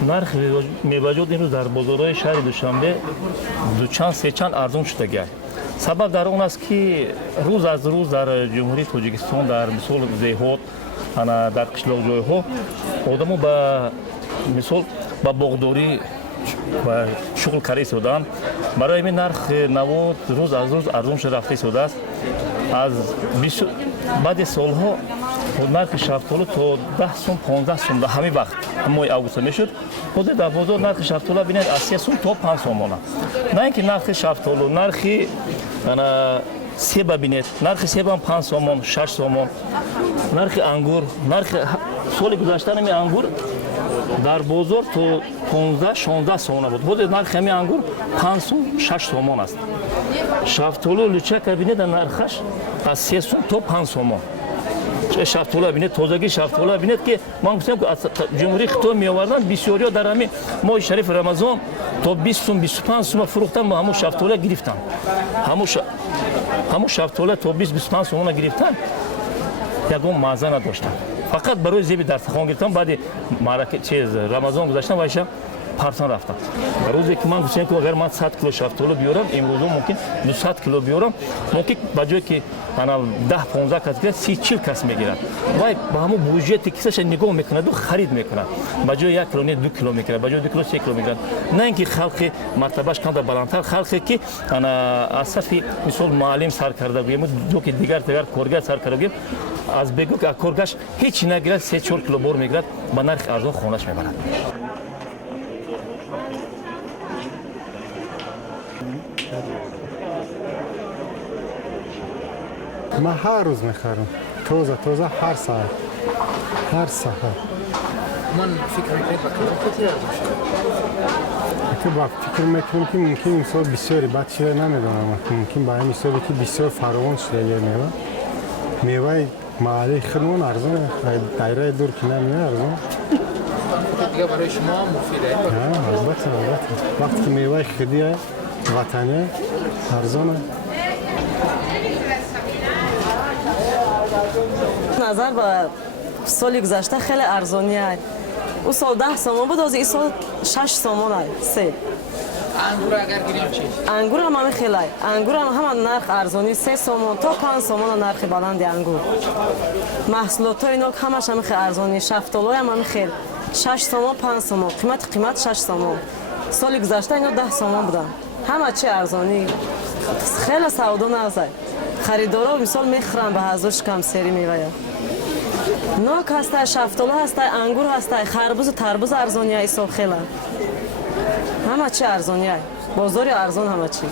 нарх меваҷот имрӯз дар бозорҳои шаҳри Душанбе дучанд сечанд арзон шудагиаст. Сабаб дар он аст ки рӯз аз рӯз дар ҷумҳурии Тоҷикистон дар мисол деҳот дар қишлоқҷойҳо одамо ба мисол ба боғдорӣ ва шуғл карда истодаанд. Барои ҳамин нарх навод рӯз аз рӯз арзон шуда рафта истодааст. аз баъди солҳо нархи шафтолу то 10 сум 15 сум дар ҳамин вақт моҳи август мешуд. ҳозир дар бозор нархи шафтола бинед аз 3 сум то 5 сомон аст. На ин ки нархи шафтолу, нархи себа бинед, нархи себам 5 сомон 6 сомон, нархи ангур, нархи соли гузашта ҳамин ангур дар бозор то 15-16 сомон буд. ҳозир нархи ҳамин ангур 5 сум 6 сомон аст. шафтолу лучака бинед нархаш аз 3 сум то 5 сомон. шафтола бинед, тозагии шафтола бинед ки ман гуфтам ки аз ҷумҳурии Хитой меовардан бисёриҳо дар ҳамин моҳи шарифи Рамазон то 20 сум 25 сум фурӯхтан ҳамун шафтола гирифтан. ҳамун шафтола то 20-25 сомона гирифтан ягон мазза надоштан. Фақат барои зеби дастархон гирифтан баъди Рамазон гузаштан вайша партан рафтам. Рӯзе ки ман гуфтам ки агар ман 100 кило шафтола биёрам, имрӯзо мумкин 200 кило биёрам, мумкин ба ҷое ки 10-15 кас гирад 30-40 кас мегирад. Вай ба ҳамун буҷети кисаша нигоҳ мекунаду харид мекунад. Ба ҷои 1 кило не 2 кило мегирад, ба ҷои 2 кило 3 кило мегирад. На ин ки халқи мартабаш канда баландтар, халқе ки аз сафи мисол муаллим сар карда гӯем, ки дигар коргар сар карда гӯем, аз бегӯ ки коргаш ҳеч нагирад 3-4 кило бор мегирад, ба нархи арзон хонаш мебарад. من هر روز میخرم تازه هر ساعت هر ساعت من فکر میکنم فکر میکنم که ممکن امسال بسیاری بعد چیزی نمیدونم ممکن برای مثالی که بسیار فراوان شده یه میوه محلی خودمون ارزونه دایره دور که نمیه ارزون دیگه برای شما مفیده البته وقتی که میوه خودی وطنی ارزونه نظر به سالی گذشته خیلی ارزانیه. او سال 10 سومون بود، این سال 6 سومونه. سه. انگور اگر گیریم چی؟ انگور هم همین خیلی. انگور هم نرخ ارزانی 3 سومون تا 5 سومون نرخ بلند انگور. محصولات اینا همش همین خیلی ارزانی. شفتالو هم همین خیلی 6 سومون 5 سومون. قیمت 6 سومون. سالی گذشته اینا 10 سومون بودن. همه چی ارزانی. خیلی سودا نزد. خریدارا مثال میخرن به هزارش کم سری میوه. ناک هسته، شفتالو هسته، انگور هسته، خربوز و تربوز ارزانیه ایسا خیلی. همه چی ارزانیه. بازاری ارزان همه چی.